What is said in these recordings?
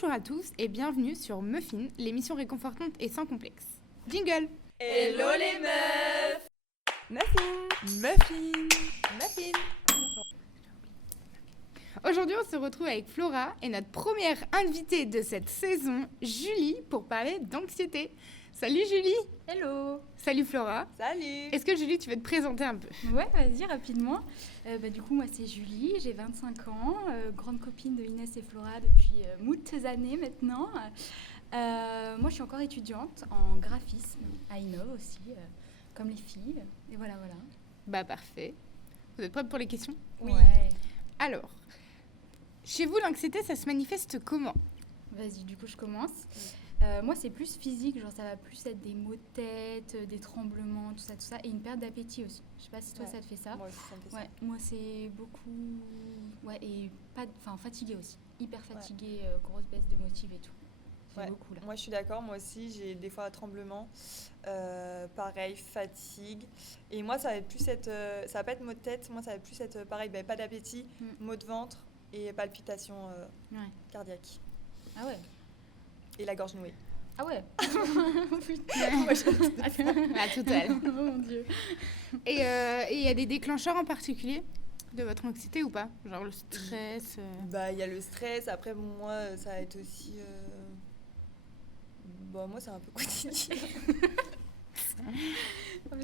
Bonjour à tous et bienvenue sur Muffin, l'émission réconfortante et sans complexe. Jingle. Hello les meufs. Muffin. Aujourd'hui, on se retrouve avec Flora et notre première invitée de cette saison, Julie, pour parler d'anxiété. Salut Julie. Hello. Salut Flora. Salut. Est-ce que Julie, tu veux te présenter un peu ? Ouais, vas-y, rapidement. Du coup, moi, c'est Julie, j'ai 25 ans, grande copine de Inès et Flora depuis moult années maintenant. Moi, je suis encore étudiante en graphisme à Innov aussi, comme les filles. Et voilà. Bah parfait. Vous êtes prêtes pour les questions ? Oui. Ouais. Alors, chez vous, l'anxiété, ça se manifeste comment ? Vas-y, du coup, je commence. Moi, c'est plus physique, genre ça va plus être des maux de tête, des tremblements, tout ça, et une perte d'appétit aussi. Je sais pas si toi, ça te fait ça. Moi aussi, ça me fait ça. Ouais, moi c'est beaucoup. Ouais, et fatiguée aussi. Hyper fatiguée, grosse baisse de motive et tout. Ça fait beaucoup là. Moi, je suis d'accord. Moi aussi, j'ai des fois tremblement. Pareil, fatigue. Et moi, ça va être plus être. Ça va pas être maux de tête. Moi, ça va plus être pareil, pas d'appétit, maux de ventre et palpitations cardiaques. Ah ouais. Et la gorge nouée. Ah ouais. Moi, je- La totale. Oh mon dieu. Et il y a des déclencheurs en particulier de votre anxiété ou pas ? Genre le stress Bah, il y a le stress. Après, moi, ça va être aussi. Moi, c'est un peu quotidien.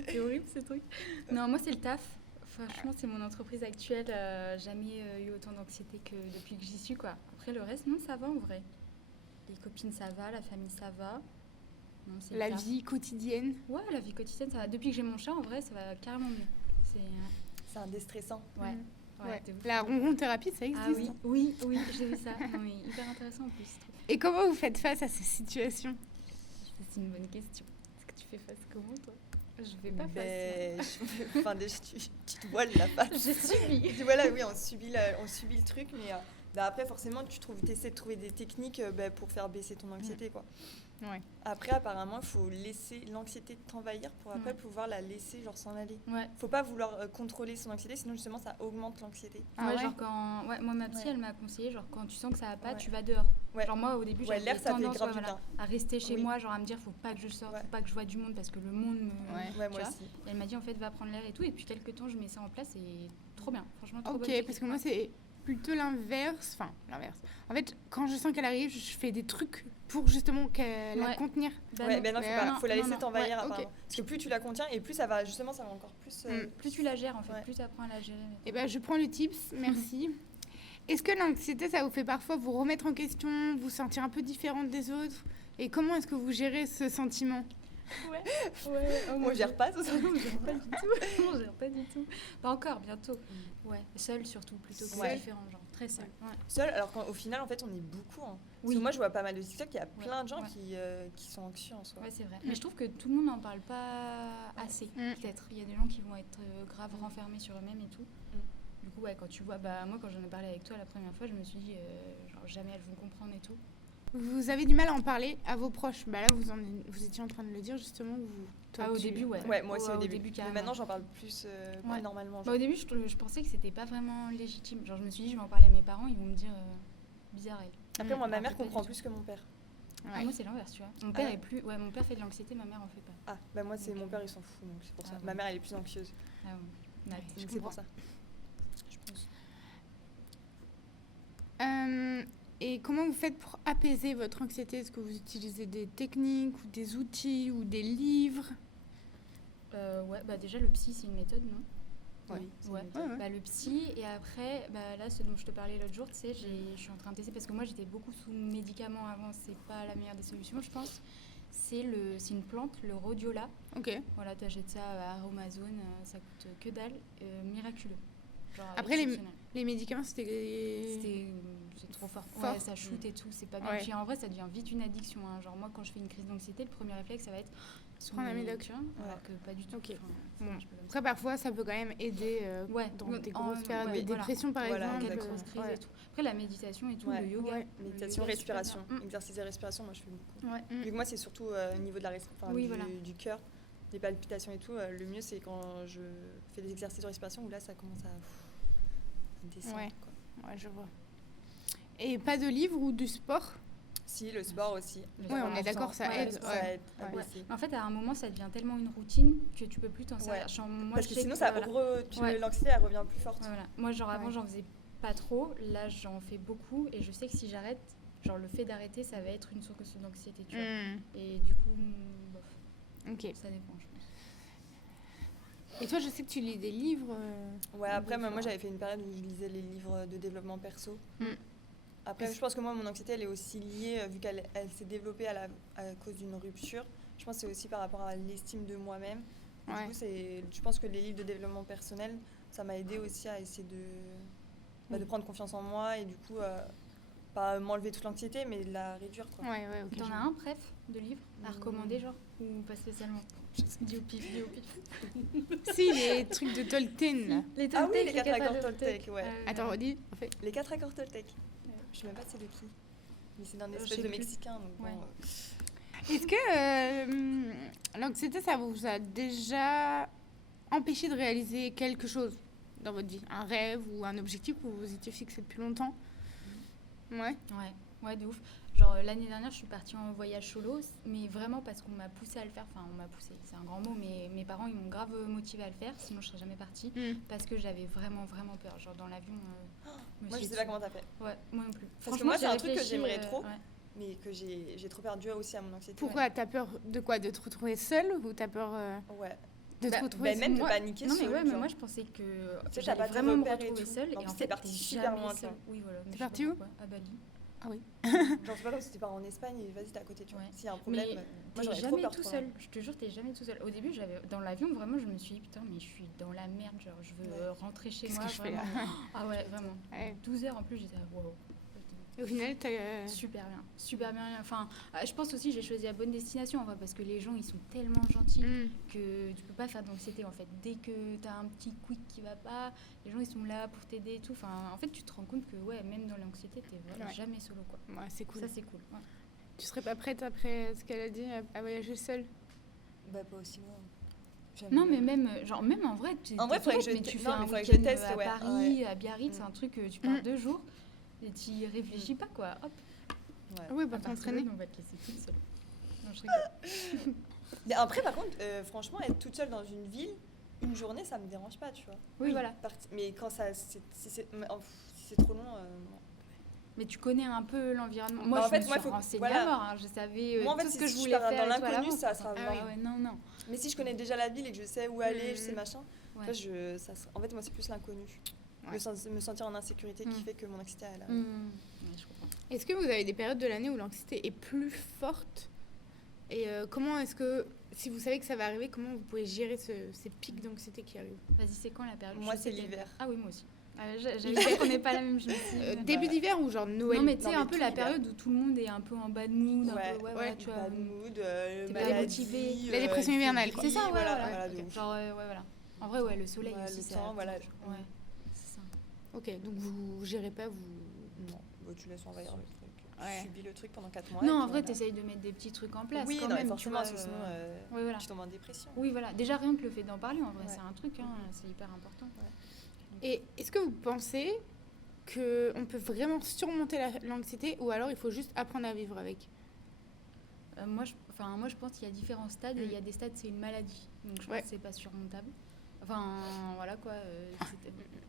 C'est horrible ces trucs. Non, moi c'est le taf. Franchement, c'est mon entreprise actuelle. Jamais eu autant d'anxiété que depuis que j'y suis, quoi. Après, le reste, non, ça va en vrai. Les copines, ça va. La famille, ça va. Non, c'est La le taf. vie quotidienne. Ouais, la vie quotidienne, ça va. Depuis que j'ai mon chat, en vrai, ça va carrément mieux. C'est un déstressant. Ouais. Ouais. de ouf. La ronron thérapie, ça existe. Ah oui, j'ai vu ça. Non, mais hyper intéressant en plus. Et comment vous faites face à ces situations ? C'est une bonne question. Est-ce que tu fais face comment, toi ? Je fais pas face. Tu te voiles la face. Je subis. Voilà, oui, on subit le truc, mais après, forcément, tu essaies de trouver des techniques pour faire baisser ton anxiété, quoi. Ouais. Après, apparemment, il faut laisser l'anxiété t'envahir pour après pouvoir la laisser genre s'en aller. Ouais. Faut pas vouloir contrôler son anxiété, sinon justement ça augmente l'anxiété. Ouais, genre quand... Ouais, moi, ma psy, elle m'a conseillé, genre quand tu sens que ça va pas, tu vas dehors. Ouais. Genre moi, au début, Ouais, j'avais l'air, ça fait tendance grave du bien. à rester chez Oui. moi, genre à me dire, faut pas que je sorte, faut pas que je vois du monde, parce que le monde me... Ouais, tu moi vois. aussi. Et elle m'a dit, en fait, va prendre l'air et tout. Et depuis quelques temps, je mets ça en place et trop bien. Franchement, trop Ok, bonne parce que moi, c'est plutôt l'inverse. Enfin, l'inverse. En fait, quand je sens qu'elle arrive, je fais des trucs pour justement la contenir. Bah Ouais, non. ben non, faut la laisser t'envahir, Ouais, ok. apparemment. Parce que plus tu la contiens, et plus ça va encore plus... Plus tu la gères, en fait, Ouais. plus tu apprends à la gérer. Et ben, je prends le tips, merci. Est-ce que l'anxiété, ça vous fait parfois vous remettre en question, vous sentir un peu différente des autres ? Et comment est-ce que vous gérez ce sentiment ? Ouais. Oh, Moi, je gère pas ça. On gère pas du tout. On gère pas du tout. Pas encore, bientôt. Ouais, seule surtout, plutôt que Ouais. différent, genre très seule. Ouais. Seul, alors qu'au final, en fait, on est beaucoup. Hein. Parce Oui. que moi, je vois pas mal de TikTok, il y a plein de gens Ouais. qui sont anxieux en soi. Ouais, c'est vrai. Mais je trouve que tout le monde n'en parle pas assez, peut-être. Il y a des gens qui vont être grave renfermés sur eux-mêmes et tout. Du coup, ouais, quand tu vois... moi, quand j'en ai parlé avec toi la première fois, je me suis dit, genre, jamais elles vont comprendre et tout. Vous avez du mal à en parler à vos proches ? Bah là, vous étiez en train de le dire justement. Au début, ouais. Ouais, moi aussi Ouais, au début. Mais carrément. maintenant, j'en parle plus normalement. Bah, au début, je pensais que c'était pas vraiment légitime. Genre, je me suis dit, je vais en parler à mes parents, ils vont me dire bizarre elle. Après, moi, ma mère Après, pas comprend du plus que mon père. Ah, Ouais. moi, c'est l'inverse, tu vois. Mon père est plus... Ouais, mon père fait de l'anxiété, ma mère en fait pas. Ah, bah moi, c'est mon père, il s'en fout, donc c'est pour ça. Ah, Ma bon. mère, elle est plus anxieuse. Ah ouais. Ouais, Je Donc c'est comprends. pour ça. Je pense. Et comment vous faites pour apaiser votre anxiété ? Est-ce que vous utilisez des techniques ou des outils ou des livres ? Ouais, bah déjà, le psy, c'est une méthode, non ? Oui. Ouais. Ouais. Bah, le psy, et après, là, ce dont je te parlais l'autre jour, tu sais, je suis en train de tester, parce que moi, j'étais beaucoup sous médicaments avant, c'est pas la meilleure des solutions, je pense. C'est une plante, le rhodiola. Ok. Voilà, t'achètes ça à Amazon, ça coûte que dalle, miraculeux. Genre, Après, exceptionnel. les médicaments, c'est trop fort. Fort. Ouais, ça shoot et tout, c'est pas bien. Ouais. Puis en vrai, ça devient vite une addiction. Hein. Genre, moi, quand je fais une crise d'anxiété, le premier réflexe, ça va être prendre un médoc. tu vois, alors que pas du tout. Ok. Enfin, ça Bon. marche pas comme ça. Après, parfois, ça peut quand même aider Ouais, dans des en- grosses périodes ouais, de voilà. dépression, par Voilà, exemple. Des exactement. grosses crises Ouais. et tout. Après, la méditation et tout, Ouais. le yoga. Ouais. Le Méditation, yoga, c'est super respiration. bien. Exercice de respiration, moi, je fais beaucoup. Ouais. Vu que moi, c'est surtout au niveau de la Oui, voilà. du cœur, des palpitations et tout. Le mieux, c'est quand je fais des exercices de respiration où là, ça commence à descendre. Ouais. Quoi. Ouais, je vois. Et pas de livre ou du sport ? Si, le sport aussi. Ouais, on est d'accord, ça aide. Ça aide à Ouais. baisser. En fait, à un moment, ça devient tellement une routine que tu peux plus t'en servir. Ouais. Genre, moi, Parce je que sais sinon, voilà. l'anxiété, elle revient plus forte. Ouais, voilà. Moi, genre, avant, Ouais. j'en faisais pas trop. Là, j'en fais beaucoup. Et je sais que si j'arrête, genre, le fait d'arrêter, ça va être une source d'anxiété, tu vois. Et du coup, bof, Ok. ça dépend, je pense. Et toi, je sais que tu lis des livres. Ouais, après, moi, différents. j'avais fait une période où je lisais les livres de développement perso. Mm. Après, je pense que moi, mon anxiété, elle est aussi liée, vu qu'elle s'est développée à cause d'une rupture. Je pense que c'est aussi par rapport à l'estime de moi-même. Et Ouais. Du coup, je pense que les livres de développement personnel, ça m'a aidé aussi à essayer de prendre confiance en moi et du coup, pas m'enlever toute l'anxiété, mais de la réduire, quoi. Ouais, ouais, ok. T'en as un, bref, de livre à recommander, genre? Ou pas spécialement? Dis au pif, dis au pif. Si, les trucs de Tolkien, là. Les Ah oui, Toltec, les 4 accords Toltec, ouais. Attends, redis, en fait. Les 4 accords Toltec. Je sais même pas c'est de qui. Mais c'est d'un je espèce sais de plus. Mexicain. Donc Ouais. Est-ce que l'anxiété, ça vous a déjà empêché de réaliser quelque chose dans votre vie? Un rêve ou un objectif que vous vous étiez fixé depuis longtemps? Ouais. Ouais, de ouf. Genre, l'année dernière, je suis partie en voyage solo, mais vraiment parce qu'on m'a poussée à le faire. Enfin, on m'a poussée, c'est un grand mot, mais mes parents, ils m'ont grave motivée à le faire, sinon je serais jamais partie. Parce que j'avais vraiment, vraiment peur. Genre, dans l'avion, Moi, je sais pas comment t'as fait. Ouais, moi non plus. Parce que Franchement, moi, c'est j'ai un truc que réfléchi, j'aimerais trop. ouais. Mais que j'ai trop perdu aussi à mon anxiété. Pourquoi? T'as peur de quoi? De te retrouver seule ou t'as peur Ouais. de te retrouver Même de moi- paniquer Non, mais seule, ouais, mais genre. moi, je pensais que t'as j'allais pas de vraiment me repères et retrouver tout. seule. En Et plus, en t'es fait, partie t'es super jamais loin, seule. toi. Oui, voilà. mais T'es je sais partie pas où? pourquoi. À Bali. Ah oui. Genre, c'est pas comme si tu pars en Espagne et vas-y, t'es à côté, tu vois. Ouais. S'il y a un problème, Mais moi, t'es j'aurais trop jamais peur. tout toi. seul. Je te jure, t'es jamais tout seul. Au début, dans l'avion, vraiment, je me suis dit, putain, mais je suis dans la merde. Genre, je veux Ouais. rentrer chez Qu'est-ce moi. que je fais là? vraiment. Ah ouais, vraiment. Ouais. 12 heures en plus, j'étais wow. Et au final, t'as... Super bien, super bien. Enfin, je pense aussi que j'ai choisi la bonne destination en vrai, parce que les gens ils sont tellement gentils que tu peux pas faire d'anxiété en fait. Dès que t'as un petit quick qui va pas, les gens ils sont là pour t'aider et tout. Enfin, en fait, tu te rends compte que ouais, même dans l'anxiété, t'es vraiment Ouais. jamais solo quoi. Ouais, c'est cool. Ça c'est cool. Ouais. Tu serais pas prête après ce qu'elle a dit à voyager seule? Bah, pas aussi loin. Non mais même en vrai, En vrai, faudrait que je mais te- tu non, fais un mais faudrait que je week-end teste, à ouais, Paris, à Biarritz, c'est un truc tu pars 2 jours et t'y réfléchis pas quoi. Hop. Ah oui, pour À Barcelone, t'entraîner. on va te laisser toute seule. Non, je rigole. Mais après, par contre, franchement, être toute seule dans une ville, une journée, ça me dérange pas, tu vois. Oui, voilà. Mais quand ça. Si c'est trop long. Non. Mais tu connais un peu l'environnement. Bah, Moi, en je fait, me moi, suis faut- renseignée voilà. à mort. Hein. Je savais Moi, en fait, tout ce que si je je voulais pars faire. dans et tout à l'inconnu, l'avance. ça sera Ah vraiment- ouais, non. Mais si je connais déjà la ville et que je sais où aller, je sais Mhm. machin. Ouais. Là, en fait, moi, c'est plus l'inconnu. Ouais. Me sentir en insécurité qui fait que mon anxiété, elle a. Ouais, je comprends. Est-ce que vous avez des périodes de l'année où l'anxiété est plus forte? Et comment est-ce que, si vous savez que ça va arriver, comment vous pouvez gérer ces pics d'anxiété qui arrivent? Vas-y, c'est quand la période? Moi, Je c'est sais que- l'hiver. Ah oui, moi aussi. J'allais dire qu'on n'est pas la même. Je me suis dit, Début d'hiver ou genre Noël? Non, mais tu sais, Non, un mais peu tout la l'hiver. période où tout le monde est un peu en bad mood. Un Ouais, peu, voilà, tu vois. Bad mood, pas maladie, motivé. La dépression il fait hivernale, quoi. C'est ça, gris, ouais, voilà, ouais, voilà, ok. de ouf. Genre, ouais, voilà. En vrai, ouais, le soleil Ouais, aussi, le ça. temps, voilà. Ouais, c'est ça. Ok, donc vous gérez pas, vous... Non, bah, tu laisses envahir le truc. Ouais. Tu subis le truc pendant 4 mois. Non, et en puis vrai, voilà. t'essayes de mettre des petits trucs en place. Oui, quand non, mais même, tu forcément, vois, parce que sinon, ouais, voilà. tu tombes en dépression. Oui, voilà. Déjà, rien que le fait d'en parler, en vrai, Ouais. c'est un truc, hein, c'est hyper important. Et est-ce que vous pensez qu'on peut vraiment surmonter l'anxiété ou alors il faut juste apprendre à vivre avec? Moi, je pense qu'il y a différents stades et il y a des stades, c'est une maladie. Donc, je pense que c'est pas surmontable. Enfin, voilà quoi.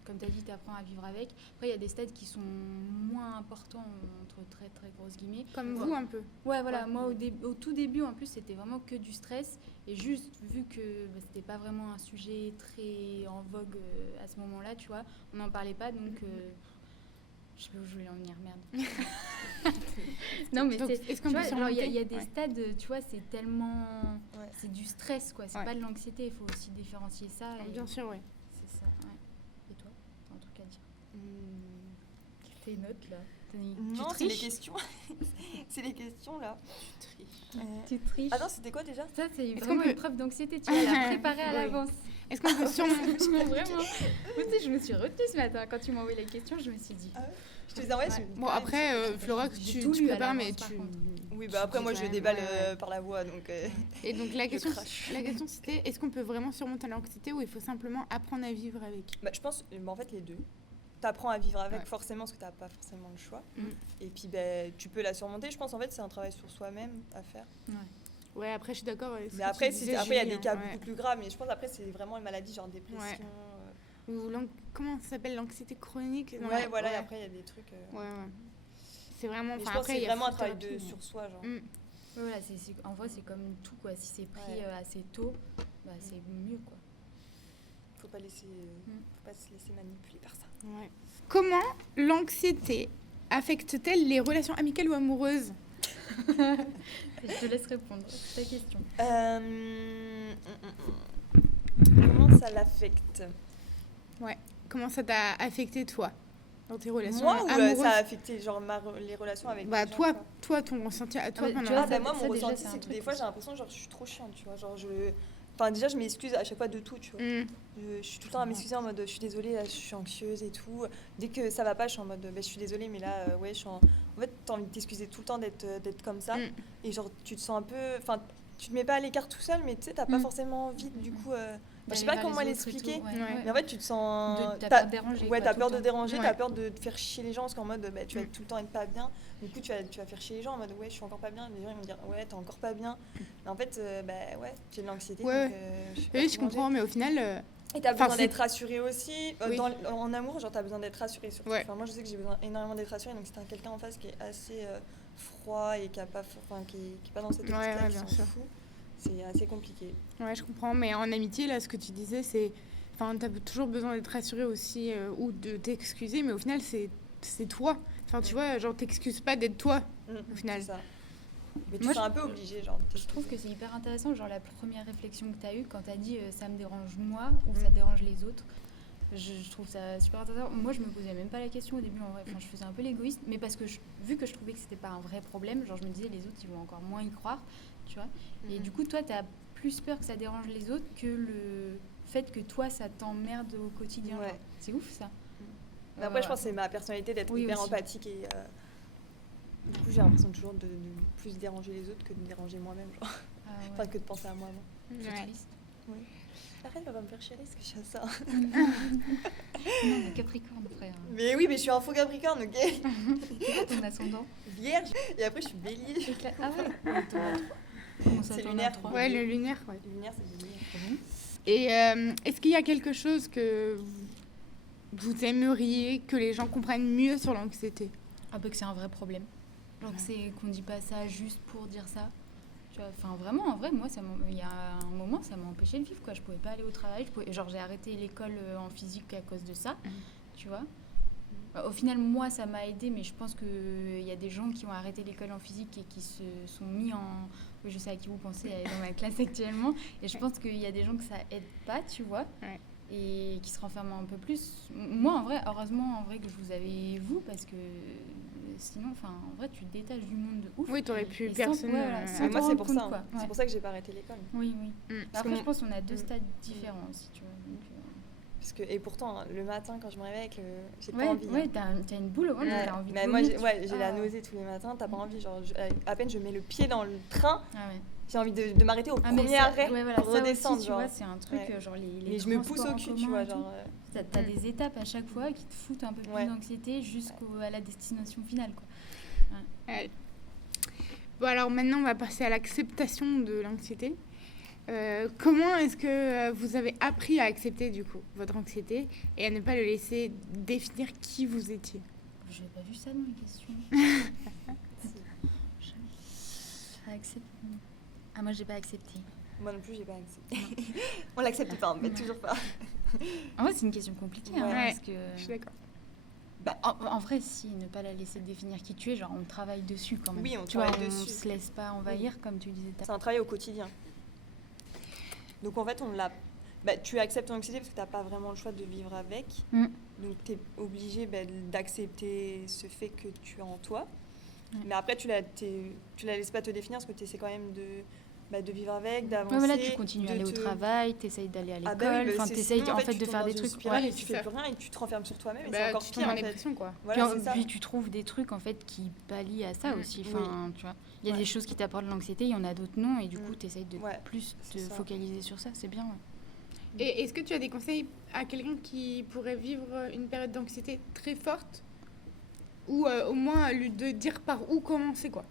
Comme tu as dit, tu apprends à vivre avec. Après, il y a des stades qui sont moins importants, entre très très grosses guillemets. Comme Ouais. vous un peu? Ouais, voilà. Ouais. Moi, au tout début, en plus, c'était vraiment que du stress. Et juste, vu que c'était pas vraiment un sujet très en vogue à ce moment-là, tu vois, on n'en parlait pas. Donc, je sais pas où je voulais en venir, merde. Non, mais Donc, c'est. est-ce qu'on Tu peut vois, genre, il y a surmonter? des Ouais. stades, tu vois, c'est tellement. Ouais. C'est du stress, quoi. C'est Ouais. pas de l'anxiété. Il faut aussi différencier ça. Et Bien sûr, ouais. c'est ça, ouais. Et toi, t'as un truc à dire? Tes notes, là. Non, tu c'est les triches? questions. C'est les questions, là. Tu triches. Attends, c'était quoi déjà? Ça, c'est Est-ce vraiment qu'on peut- une preuve d'anxiété. Tu vois, elle a préparé à Oui. l'avance. Est-ce qu'on peut surmonter? Vraiment. Moi aussi, je me suis retenue ce matin. Quand tu m'as envoyé les questions, je me suis dit. Je te disais, ouais, Ouais. Bon, après, Flora, J'ai tu tout lu à prépares, mais l'avance, par tu... contre. Oui, bah après, dis moi, quand je même, déballe ouais. par la voix, donc. Et donc, la question crache. c'était, est-ce qu'on peut vraiment surmonter l'anxiété ou il faut simplement apprendre à vivre avec? Bah, je pense, en fait, les deux. t'apprends à vivre avec Ouais. forcément parce que t'as pas forcément le choix. Mm. Et puis tu peux la surmonter. Je pense en fait c'est un travail sur soi-même à faire. Ouais, après, je suis d'accord avec ce Mais que après, tu disais, après il y a des Julie, cas hein, ouais. beaucoup plus graves. Mais je pense après c'est vraiment une maladie genre dépression. Ou comment ça s'appelle, l'anxiété chronique? Non, Ouais, voilà. ouais. Et après il y a des trucs. Ouais, ouais. C'est vraiment. Mais je Enfin, pense après, que il y c'est a vraiment un full travail thérapie, mais- sur soi genre. Mm. Voilà, en vrai, c'est comme tout, quoi. Si c'est pris Ouais. assez tôt, bah, c'est mieux, quoi. Faut pas se laisser manipuler par ça. Ouais. Comment l'anxiété affecte-t-elle les relations amicales ou amoureuses? Je te laisse répondre, c'est ta question. Comment ça l'affecte? Comment ça t'a affecté, toi, dans tes relations Moi ou amoureuses? ça a affecté genre les relations avec Bah, les gens, toi, quoi. toi, ton ressenti à toi Ah, pendant... tu vois, Ah, bah, moi, ça, mon déjà, ressenti, c'est un c'est que truc des fois, aussi. j'ai l'impression, genre, je suis trop chiante, tu vois. Genre, Enfin, déjà, je m'excuse à chaque fois de tout, tu vois. Mm. Je suis tout le temps à m'excuser en mode, je suis désolée, là, je suis anxieuse et tout. Dès que ça va pas, je suis en mode, je suis désolée, mais là, ouais, En fait, t'as envie de t'excuser tout le temps d'être comme ça. Mm. Et genre, tu te sens un peu... Enfin, tu te mets pas à l'écart tout seul, mais tu sais, t'as pas Mm. forcément envie, du coup... je sais D'aller pas vers comment les autres et l'expliquer. tout, Ouais. Mais en fait, tu te sens... T'as peur de déranger. Ouais, quoi, t'as tout peur le de temps. déranger, Ouais. t'as peur de te faire chier les gens, parce qu'en mode, tu vas tout le temps être pas bien. Du coup, tu vas faire chier les gens en mode, ouais, je suis encore pas bien. Les gens, ils vont dire, ouais, t'es encore pas bien. Mais en fait, ouais, j'ai de l'anxiété. Ouais. Donc, je sais pas Oui, je comment comprends, mais au final... et t'as Enfin, besoin c'est- d'être rassuré aussi. Oui. En amour, genre, t'as besoin d'être rassuré surtout. Ouais. Enfin, moi, je sais que j'ai besoin énormément d'être rassuré. Donc, si t'as quelqu'un en face qui est assez froid et qui est pas dans cette optique-là, Ouais, qui bien s'en sûr. fout, c'est assez compliqué. Ouais, je comprends, mais en amitié, là, ce que tu disais, c'est... Enfin, t'as toujours besoin d'être rassuré aussi ou de t'excuser, mais au final, c'est toi. Enfin, tu vois, genre, t'excuses pas d'être toi. Au final. C'est ça. Mais tu Moi, te sens un peu obligé, genre. Je trouve que c'est hyper intéressant, genre la première réflexion que tu as eue quand tu as dit ça me dérange moi ou ça dérange les autres. Je trouve ça super intéressant. Moi, je me posais même pas la question au début, en vrai. Enfin, je faisais un peu l'égoïste, mais parce que vu que je trouvais que c'était pas un vrai problème, genre je me disais les autres ils vont encore moins y croire, tu vois. Et du coup, toi, tu as plus peur que ça dérange les autres que le fait que toi ça t'emmerde au quotidien. Ouais. genre. C'est ouf ça. Mais après, je pense que c'est ma personnalité d'être Oui, hyper aussi. empathique et du coup, j'ai l'impression toujours de plus déranger les autres que de me déranger moi-même, genre. Ah ouais, Enfin, que de penser à moi-même. c'est Ouais. triste. Arrête, va pas me faire chialer parce que je suis à ça. Non, mais Capricorne, frère. Mais oui, mais je suis un faux Capricorne, ok. C'est quoi ton ascendant? Vierge, et après, je suis bélier. Ah ouais. Comment ça, C'est t'en as lunaire. trois? Ouais, le lunaire, ouais. Lunaire, c'est bélier. Ah bon? Et est-ce qu'il y a quelque chose que vous aimeriez que les gens comprennent mieux sur l'anxiété? Ah bah que c'est un vrai problème. Genre que c'est qu'on dit pas ça juste pour dire ça. Tu vois, enfin vraiment, en vrai, moi, il y a un moment, ça m'a empêché de vivre, quoi. Je pouvais pas aller au travail, genre j'ai arrêté l'école en physique à cause de ça, tu vois. Au final, moi, ça m'a aidé, mais je pense qu'il y a des gens qui ont arrêté l'école en physique et qui se sont mis en... Oui, je sais à qui vous pensez, elle est dans ma classe actuellement. Et je pense qu'il y a des gens que ça aide pas, tu vois. Ouais. Et qui se renferment un peu plus. Moi, en vrai, heureusement, en vrai, que je vous avais vous, parce que sinon, enfin, en vrai, tu te détaches du monde de ouf. Oui, t'aurais pu Et sans- personne... ouais, voilà, sans Mais moi, t'en c'est rendre pour compte, ça. quoi. C'est Ouais. pour ça que j'ai pas arrêté l'école. Oui, oui. Mm. Après, que je pense qu'on a deux Mm. stades différents aussi, tu vois. Donc, Et pourtant, le matin, quand je me réveille, j'ai pas ouais, envie. ouais, t'as une boule au ventre, Ouais. t'as envie de Mais moi, vomir, j'ai la Ah. nausée tous les matins, t'as pas envie. Genre, à peine je mets le pied dans le train, Ah ouais. j'ai envie de m'arrêter au Ah, mais premier ça, arrêt ouais, voilà, pour ça redescendre. aussi, tu genre. vois, c'est un truc, Ouais. genre les Mais je me pousse transports au en cul, tu commun vois. et tout. Genre, T'as des étapes à chaque fois qui te foutent un peu plus Ouais. d'anxiété jusqu'à la destination finale, quoi. Ouais. Bon, alors maintenant, on va passer à l'acceptation de l'anxiété. Comment est-ce que vous avez appris à accepter, du coup, votre anxiété et à ne pas le laisser définir qui vous étiez? Je n'ai pas vu ça dans les questions. Accepter. Ah, moi, j'ai pas accepté. moi non plus, j'ai pas accepté. On l'accepte pas, mais toujours pas. En vrai, c'est une question compliquée, hein, Ouais. parce que... Je suis d'accord. Bah, en vrai, si, ne pas la laisser définir qui tu es, genre, on travaille dessus quand même. Oui, on tu vois, travaille on dessus. se laisse pas envahir, comme tu disais. C'est un travail au quotidien. Donc en fait, tu acceptes ton anxiété parce que t'as pas vraiment le choix de vivre avec. Mm. Donc tu es obligé d'accepter ce fait que tu as en toi. Ouais. Mais après, tu la laisses pas te définir parce que tu essaies quand même de vivre avec, d'avancer. Ouais, voilà, tu continues de à aller au te- travail, t'essayes d'aller à l'école, Ah bah oui, enfin, c'est- t'essayes sinon, en fait tu de tombes faire dans des une trucs. spirale Ouais. et tu c'est fais ça. plus rien et tu te renfermes sur toi-même et Bah, c'est encore tu pire tombes en en fait. dépression, quoi. Voilà, puis, c'est ça. puis tu trouves des trucs en fait qui pallient à ça Mm. aussi. Enfin, tu vois, il y a Ouais. des choses qui t'apportent de l'anxiété, il y en a d'autres non, et du Mm. coup, t'essayes de Ouais, plus te c'est ça. focaliser sur ça. C'est bien. Ouais. Et est-ce que tu as des conseils à quelqu'un qui pourrait vivre une période d'anxiété très forte ou au moins lui de dire par où commencer quoi?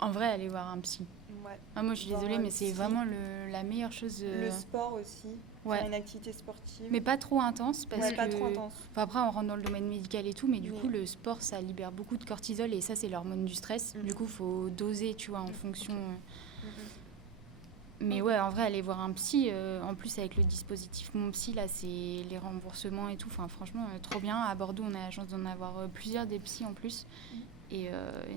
En vrai, aller voir un psy. Ouais. Moi, je suis Voir désolée, un mais c'est psy. vraiment la meilleure chose. Le sport aussi, Ouais. faire une activité sportive. Mais pas trop intense, parce ouais, que... pas trop intense. Enfin, après, on rentre dans le domaine médical et tout, mais du Oui. coup, le sport, ça libère beaucoup de cortisol, et ça, c'est l'hormone du stress. Du coup, il faut doser, tu vois, en fonction... Mais ouais, en vrai, aller voir un psy, en plus avec le dispositif Mon Psy, là, c'est les remboursements et tout. Enfin, franchement, trop bien. À Bordeaux, on a la chance d'en avoir plusieurs des psys en plus. Et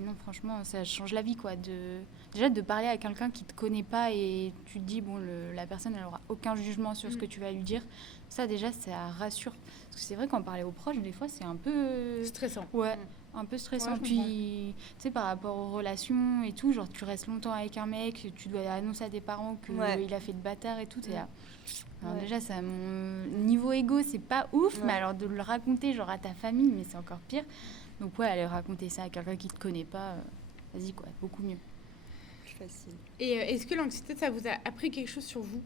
non, franchement, ça change la vie, quoi. Déjà, de parler à quelqu'un qui te connaît pas et tu te dis, bon, la personne, elle aura aucun jugement sur ce que tu vas lui dire. Ça, déjà, ça rassure. Parce que c'est vrai qu'en parler aux proches, des fois, c'est un peu... Stressant. Ouais, un peu stressant. Ouais, je Puis, tu sais, par rapport aux relations et tout, genre, tu restes longtemps avec un mec, tu dois annoncer à tes parents qu'il a fait de bâtard et tout. T'es là. Alors déjà, ça, mon niveau égo, c'est pas ouf, mais alors de le raconter, genre, à ta famille, mais c'est encore pire. Donc ouais, aller raconter ça à quelqu'un qui te connaît pas, vas-y quoi, beaucoup mieux. Plus facile. Et est-ce que l'anxiété, ça vous a appris quelque chose sur vous?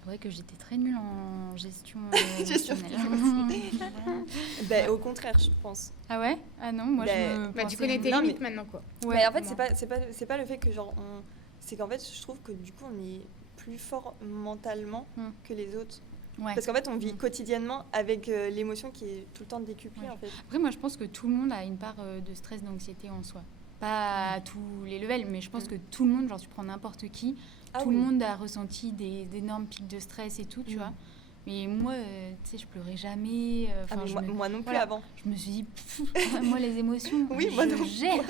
C'est vrai que j'étais très nulle en gestion Gestion émotionnelle. Au contraire, je pense. Ah ouais? Ah non, moi je me Bah, tu pensais- connais tes Non, limites maintenant quoi. Ouais, mais en fait, non. c'est pas le fait que genre c'est qu'en fait, je trouve que du coup, on est plus fort mentalement que les autres. Ouais. Parce qu'en fait, on vit quotidiennement avec l'émotion qui est tout le temps décuplée Ouais. en fait. Après, moi je pense que tout le monde a une part de stress, d'anxiété en soi. Pas à tous les levels, mais je pense que tout le monde, genre tu prends n'importe qui, tout le monde a ressenti d'énormes pics de stress et tout, tu vois. Mais moi, tu sais, je pleurais jamais. Moi non plus voilà. avant. Je me suis dit, moi les émotions, Oui, moi je non. gère.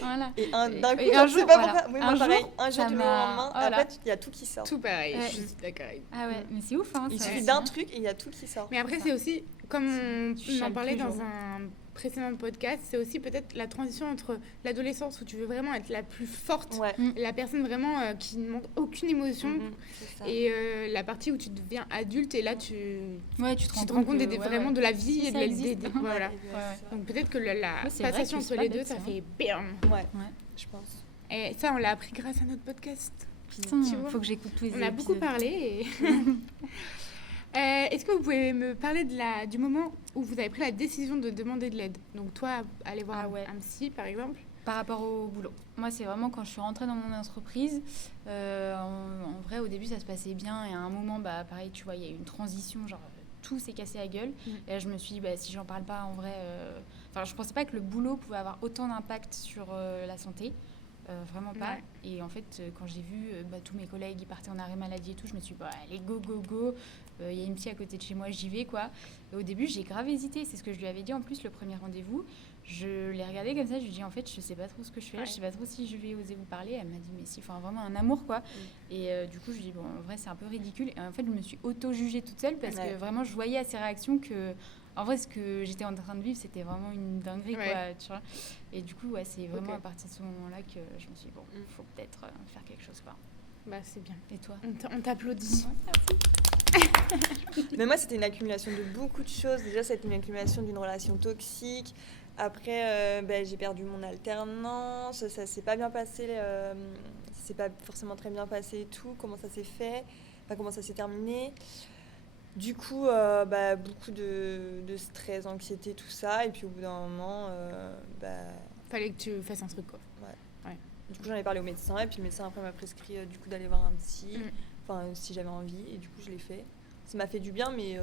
Voilà. Et d'un coup, Et un je sais jour, pas voilà. pourquoi. Oui, Un moi pareil, jour, un jour ça du m'a- lendemain, voilà. après, il y a tout qui sort. Tout pareil, Ouais. je suis d'accord avec vous. Ah ouais, mais c'est ouf, hein. Il ça, suffit c'est d'un bien. truc et il y a tout qui sort. Mais après, c'est aussi, comme on Tu en chiales parlait dans toujours. un précédent podcast, c'est aussi peut-être la transition entre l'adolescence où tu veux vraiment être la plus forte, Ouais. la personne vraiment qui ne montre aucune émotion, C'est ça. et la partie où tu deviens adulte et là tu Ouais, tu te te rends compte que, vraiment de la vie Si, et de ça la existe. voilà. Ouais. Donc peut-être que la Ouais, c'est vrai passation que c'est entre pas les deux, bête, ça ça, fait bam. Ouais, Ouais. je pense. Et ça, on l'a appris grâce à notre podcast. Putain, Tu vois, faut que j'écoute tous les On épisodes. a beaucoup parlé. Est-ce que vous pouvez me parler du moment où vous avez pris la décision de demander de l'aide? Donc toi, aller voir un psy, par exemple. Par rapport au boulot. Moi, c'est vraiment quand je suis rentrée dans mon entreprise. En vrai, au début, ça se passait bien. Et à un moment, pareil, tu vois, il y a eu une transition, genre tout s'est cassé la gueule. Et là, je me suis dit, si j'en parle pas, en vrai... Enfin, je pensais pas que le boulot pouvait avoir autant d'impact sur la santé. Vraiment pas. Ouais. Et en fait, quand j'ai vu tous mes collègues ils partaient en arrêt maladie et tout, je me suis dit, allez, go, go, go. Il y a une psy à côté de chez moi, j'y vais, quoi. Et au début, j'ai grave hésité. C'est ce que je lui avais dit en plus, le premier rendez-vous. Je l'ai regardée comme ça, je lui ai dit, en fait, je sais pas trop ce que je fais là, je sais pas trop si je vais oser vous parler. Elle m'a dit, mais si, enfin, vraiment un amour, quoi. Et du coup, je lui ai dit, bon, en vrai, c'est un peu ridicule. Et en fait, je me suis auto-jugée toute seule parce que vraiment, je voyais à ses réactions que. En vrai, ce que j'étais en train de vivre, c'était vraiment une dinguerie, quoi, tu vois. Et du coup, c'est vraiment à partir de ce moment-là que je me suis dit, bon, faut peut-être faire quelque chose, quoi. Bah, c'est bien. Et toi? On t'applaudit. Mais moi, c'était une accumulation de beaucoup de choses. Déjà, c'était une accumulation d'une relation toxique. Après, j'ai perdu mon alternance. Ça s'est pas bien passé. Ça s'est pas forcément très bien passé et tout. Comment ça s'est fait? Enfin, comment ça s'est terminé? Du coup, beaucoup de stress, anxiété, tout ça. Et puis, au bout d'un moment, Fallait que tu fasses un truc, quoi. Ouais. Du coup, j'en ai parlé au médecin. Et puis, le médecin, après, m'a prescrit du coup, d'aller voir un psy. Enfin, si j'avais envie. Et du coup, je l'ai fait. Ça m'a fait du bien, mais...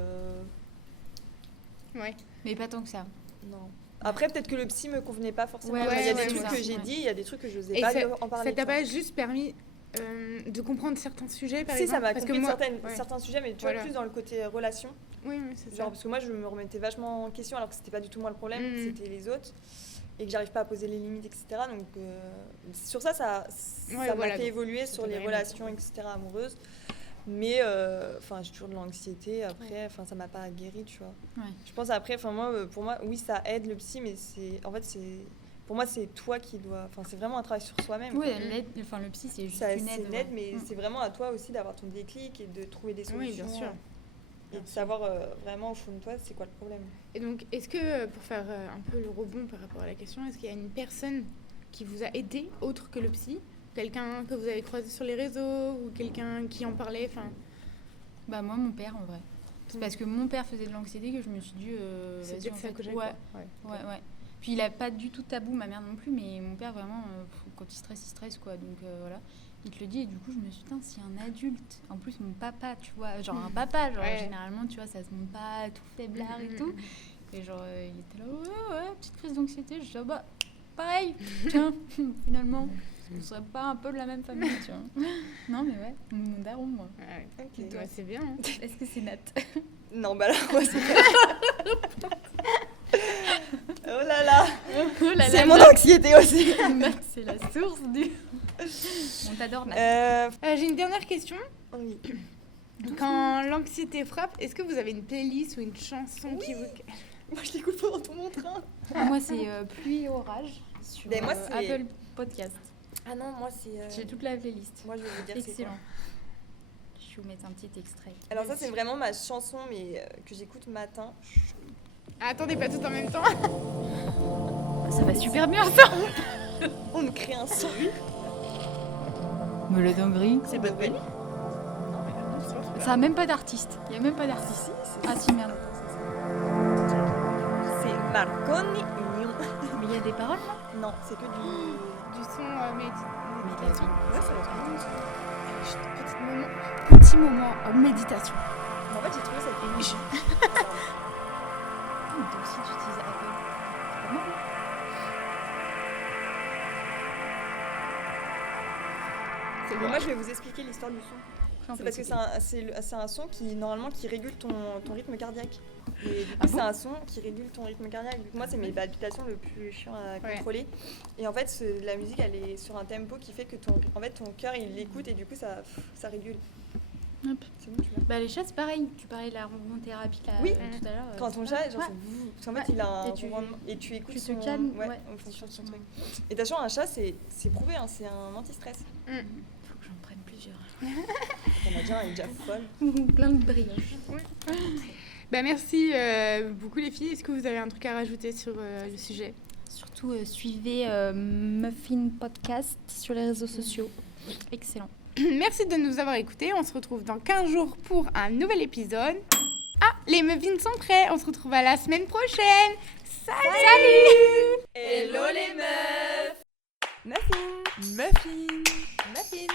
Ouais. Mais pas tant que ça. Non. Après, peut-être que le psy me convenait pas forcément. Ouais, il y a des ouais, trucs c'est que j'ai dit, il y a des trucs que je n'osais Et pas ça, en parler. ça t'a pas juste permis de comprendre certains sujets, par Si, exemple? ça m'a Parce compris que moi, certains sujets, mais tu vois, plus dans le côté relation. Oui, c'est ça. Genre, parce que moi, je me remettais vachement en question, alors que c'était pas du tout moi le problème, c'était les autres. Et que j'arrive pas à poser les limites, etc. Donc, sur ça m'a fait évoluer sur les relations, etc., amoureuses. Mais, j'ai toujours de l'anxiété. Après, ça m'a pas guéri, tu vois. Ouais. Je pense après, pour moi, oui, ça aide le psy, mais pour moi, c'est toi qui dois... Enfin, c'est vraiment un travail sur soi-même. Oui, le psy, c'est juste une aide. C'est une aide, mais c'est vraiment à toi aussi d'avoir ton déclic et de trouver des solutions. Oui, bien sûr. Et de savoir vraiment au fond de toi, c'est quoi le problème. Et donc, est-ce que, pour faire un peu le rebond par rapport à la question, est-ce qu'il y a une personne qui vous a aidé, autre que le psy? Quelqu'un que vous avez croisé sur les réseaux ou quelqu'un qui en parlait, Bah moi, mon père, en vrai. C'est parce que mon père faisait de l'anxiété que je me suis dit, C'est vas-y, peut-être en ça fait, que j'ai. ouais. Quoi. Ouais. Puis il a pas du tout de tabou, ma mère non plus, mais mon père vraiment, quand il stresse quoi. Donc voilà, il te le dit et du coup je me suis dit, putain, si un adulte, en plus mon papa, tu vois, genre un papa, genre Ouais. généralement, tu vois, ça se montre pas tout faiblard et tout. Et genre il était là, ouais, petite crise d'anxiété. Je dis, ah bah pareil, tiens, finalement, on serait pas un peu de la même famille, tu vois. Non mais ouais, mon daron, moi. Ouais. Ok. Ouais, c'est bien. Hein. Est-ce que c'est Nat? Non, bah là, moi, c'est pas... Oh là là, Oh là c'est là, mon anxiété aussi. Nat, c'est la source du... On t'adore, Nat. J'ai une dernière question. Oui. Quand l'anxiété frappe, est-ce que vous avez une playlist ou une chanson qui vous... Moi, je l'écoute pendant tout mon train. Moi, c'est Pluie et Orage sur Mais moi, c'est- Apple Podcast. Ah non, moi, c'est... J'ai toute la playlist. Moi, je vais vous dire c'est quoi. Excellent. Je vais vous mettre un petit extrait. Alors ça, c'est vraiment ma chanson, mais que j'écoute matin. Attendez, pas tout en même temps. Ça va super bien, ça. On me crée un son. Me le dinguerie. C'est Bad Bunny. Ça a même pas d'artiste. Il y a même pas d'artiste. Ah si, merde. C'est Marconi Union. Mais il y a des paroles, là? Non, c'est que du... Du son méditation. Ouais, ça va être bien. Petit moment en méditation. En fait, j'ai trouvé cette musique. Donc si tu utilises Apple, c'est pas mal. Mais moi, je vais vous expliquer l'histoire du son. C'est parce que c'est un son qui, normalement, qui régule ton rythme cardiaque. Et du coup, c'est un son qui régule ton rythme cardiaque. Donc, moi, c'est mes palpitations le plus chiant à contrôler. Et en fait, la musique, elle est sur un tempo qui fait que ton cœur, il l'écoute et du coup, ça régule. Hop. C'est bon, tu vois. Bah les chats, c'est pareil. Tu parlais de la ronron-thérapie là, Oui. tout à l'heure. Quand ton chat, genre, Ouais. c'est... Parce qu'en fait, il a un Et tu- ronronnement et tu écoutes tu te son... calmes, Ouais, ouais. en fonction de son truc. Et de toute façon, un chat, c'est prouvé, hein, c'est un anti-stress. Faut que j'en prenne plusieurs. T'en as déjà, elle est déjà folle. Plein de brioches. Bah merci beaucoup les filles. Est-ce que vous avez un truc à rajouter sur le sujet? Surtout, suivez Muffin Podcast sur les réseaux sociaux. Excellent. Merci de nous avoir écoutés. On se retrouve dans 15 jours pour un nouvel épisode. Ah, les muffins sont prêts. On se retrouve à la semaine prochaine. Salut. Hello les meufs! Muffin! Muffin. Muffin!